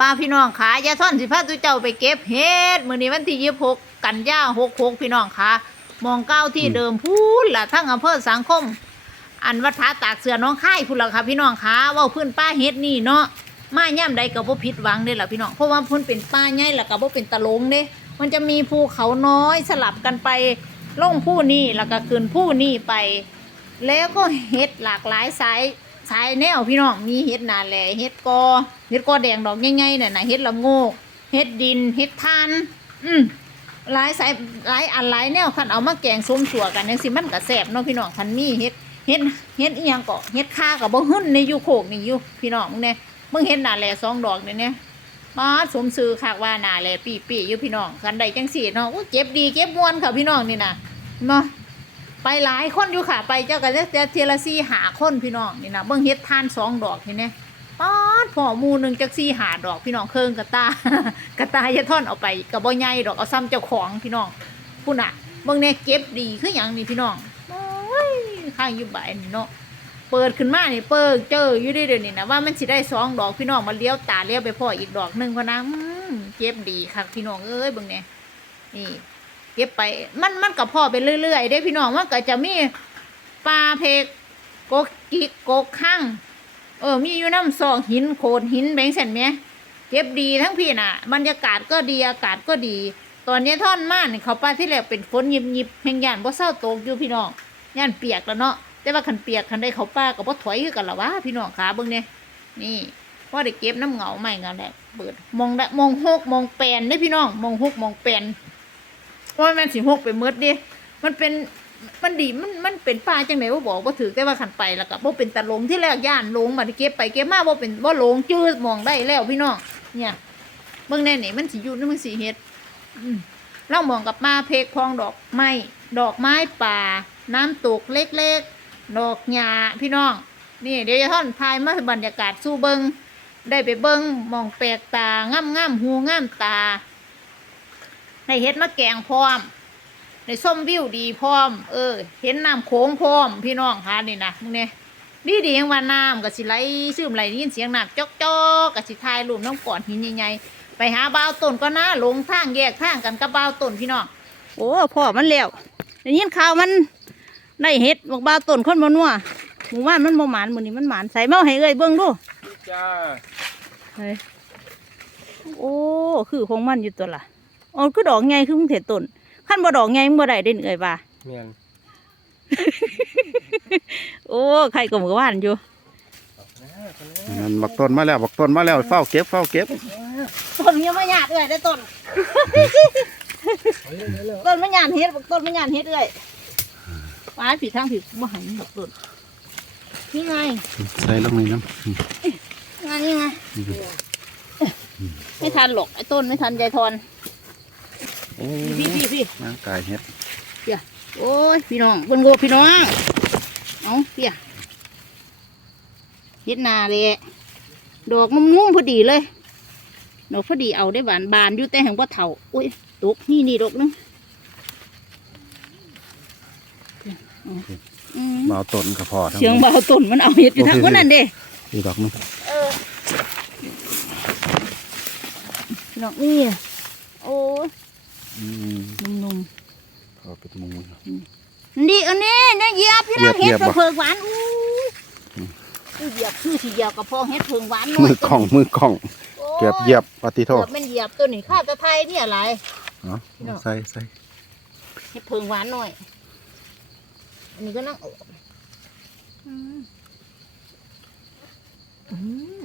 ป้าพี่น้องขายาท่อนสิพาตุเจ้าไปเก็บเฮ็ดมื้อนี้วันที่ยี่หกกันยาหกหกพี่น้องค่ะมองเก้าที่เดิมพูนล่ะทั้งอำเภอสังคม อันวัดผาตากเสือน้องค่ายพูนล่ะค่ะพี่น้องค่ะว่าพื้นป้าเฮ็ดนี่เนาะมาย่ำใดก็บ่ผิดหวังเด้ล่ะพี่น้องเพราะว่าพิ่นเป็นป้าใหญ่ล้วก็บ่เป็นตะลงเด้มันจะมีภูเขาน้อยสลับกันไปล่องผู้นี่แล้วก็ขึ้นผู้นี่ไป แล้วก็เห็ดหลากหลายสาย สายแนวพี่น้องมีเห็ดนาแหล่เห็ดกอเห็ดกอแดงดอกใหญ่ๆเนี่ยนะเห็ดละโงกเห็ดดินเห็ดทาน อืมหลายสายหลายอันหลายแนวคันเอามาแกงส้มสัวกันจังสิมันก็แซ่บเนาะพี่น้องคันมีเห็ดเห็ดเห็ดอีหยังก็เห็ดค่ากับบ่หึ่นในอยู่โขกนี่อยู่พี่น้องมึงเนี่ยมึงเห็ดนาแหล่สองดอกเนี่ยเนี่ยมาสมซื้อคักว่านาแหล่ปีปีๆอยู่พี่น้องกันใดจังสี่เนาะอู้เจ็บดีเจ็บมวนค่ะพี่น้องนี่นะมา ไปหลายคนอยู่ค่ะ ไปเจ้ากันจะเทยลซีหาคนพี่น้องนี่นะเบิ่งเฮ็ดทานสองดอกทีนี้ป๊าดพ่อมูหนึ่งจักซีหาดอกพี่น้องเคิงกระตากระตายะท่อนเอาไปกับบ่ใหญ่ดอกเอาซ้ำเจ้าของพี่น้องพุ่นน่ะเบิ่งเนี่ยเก็บดีคือหยังนี่พี่น้องโอ้ยข้างอยู่บ่ายนี่เนาะเปิดขึ้นมาเนี่เปิดเจออยู่ได้เดี๋ยวนี้นะว่ามันสิได้สองดอกพี่น้องมาเลี้ยวตาเลี้ยวไปพ่ออีกดอกหนึ่งพะนะเก็บดีค่ะพี่น้องเอ้ยเบิ่งเนี่ยนี่ เก็บไป มันมันกับพ่อไปเรื่อยๆได้พี่น้องมันก็จะมีปลาเพกกกกิกกกข้างเออ มีอยู่น้ำซองหินโขดหินแบงเส้นไหมเก็บดีทั้งพี่น่ะ บรรยากาศก็ดีอากาศก็ดี ตอนนี้ท่อนม่านนี่เขาปลาที่แรกเป็นฝนยิบยิบแห่งย่านบ่เศร้าตกอยู่พี่น้องย่านเปียกแล้วเนาะแต่ว่าคันเปียกคันได้เขาป้ากับบ่อถอยคือกันละวะพี่น้องขาเบิ่งเนี่ยนี่ว่าได้เก็บน้ำเหงาใหม่กันแหละเปิดมองได้มองหกมองแปนได้พี่น้องมองหกมองแปน ว่ามันสิหกไปมืดเดิมันเป็นมันดีมันมันเป็นปลาจังไหนว่าบอกว่าถือแต่ว่าขันไปแล้วก็บ่เป็นตะลงที่แรกย่านลงมาที่เก็บไปเก็บมาว่าเป็นว่าลงจืดมองได้แล้วพี่น้องเนี่ยเบื้องแน่นี่มันสิอยู่นี่มันสิเฮ็ดอืมเรามองกับมาเพกพองดอกไม้ดอกไม้ป่า น้ำตกเล็กๆ ดอกหญ้าพี่น้อง นี่เดี๋ยวจะท่อนพายมาบรรยากาศสู้เบิงได้ไปเบิงมองแปลกตางามงามหูงามตา ในเฮ็ดมะแกงพร้อมในส้มวิวดีพร้อม เออ เห็นน้ำโค้งพร้อม พี่น้องค่ะนี่นะมึงเนี่ยดีดียังว่าน้ำก็สิไหลซึมไหลได้ยินเสียงน้ำจอกจอกก็สิทายรูปน้ำก่อนหินใหญ่ๆไปหาบ่าวต้นก็น่าลงทางแยกทางกันกับบ่าวต้นพี่น้องโอ้พ่อมันแล้วได้ยินข่าวมันได้เฮ็ดบอกบ่าวต้นคนบ่นัวหมู่บ้านมันบ่หมานมื้อนี้มันหมานใส่เมาให้เอ้ยเบิ่งดูจ้าเฮ้ยโอ้คือของมันอยู่ตัวละ อ๋อคือดอกไงคือมึงเถต้นขั้นบ่ดอกไงมึงบ่ได้เด่นเอ่ยว่าเมียนโอ้ใครก็มือว่านอยู่มันบักต้นมาแล้วบักต้นมาแล้วเฝ้าเก็บเฝ้าเก็บต้นยังไม่หยาดเอ่ยได้ต้นต้นไม่หยาดเฮ็ดบอกต้นไม่หยาดเฮ็ดเอ่ยว้ายผีทางผีบ่หันบอกต้นนี่ไงใส่ลงนี่น้งานนี่ไงไม่ทันหรอกไอ้ต้นไม่ทันยายทอนำโอ้ พี่พี่พี่ร่างกายเฮ็ดโอ้ยพี่น้องเบิ่งโกพี่น้องเอาเปียเฮ็ดนาเลยดอกมันงุ้มพอดีเลยดอกพอดีเอาได้บานบานอยู่แต่แห่งว่าเถาอุ้ยตกนี่นี่ดอกนึงอืมเบาต้นกับพอทั้งเสียงเบาต้นมันเอาเห็ดอยู่ทางคนนั้นเด้อีกดอกหนึงเออพี่น้องนี่โอ้ ยอืมนุ่มพอเป็นมุงๆนี่อันนี้นี่เหยียบพี่น้องเหยีเห็ยดบเหยียบเพิงหวานอู้อู้เหยียบคือสีเหยียบกับพอเห็ดเพิงหวานหน่มืยอกล่องมือกล่องโอ้เก็บเหยียบปฏิโทเกืษอบเป็นเหยียบตัวนี้ข้าจะไทยนี่อะไรเนาะพี่น้องใส่ใส่เห็ดเพิงหวานหน่อยอันนี้ก็นั่งอบอืมอืม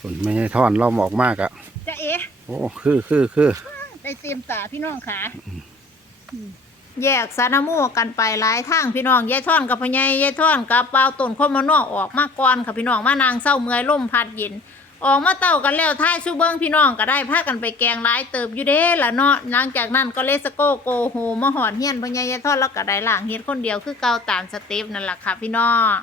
ส่วนไม่ใช่ท่อนเราหมอกมากอะจะเอ๋ โอ้คือคือคือได้เตรียมตาพี่น้องค่ะแยกสานามูกันไปหลายทางพี่น้องยายท่อนกับพ่อใหญ่ยายท่อนกับเปล่าต้นคนมานอกออกมาก่อนค่ะพี่น้องมานางเศร้าเมื่อยล่มพัดเย็นออกมาเต้ากันแล้วท้ายชูเบิ้งพี่น้องก็ได้พากันไปแกงหลายเติบอยู่เด้ละเนาะหลังจากนั้นก็เลสโกโกโฮมาหอนเฮียนพ่อใหญ่ยายท่อนแล้วก็ได้ล่างเฮ็ดคนเดียวคือเก่าตามสเต็ปนั่นแหละค่ะพี่น้อง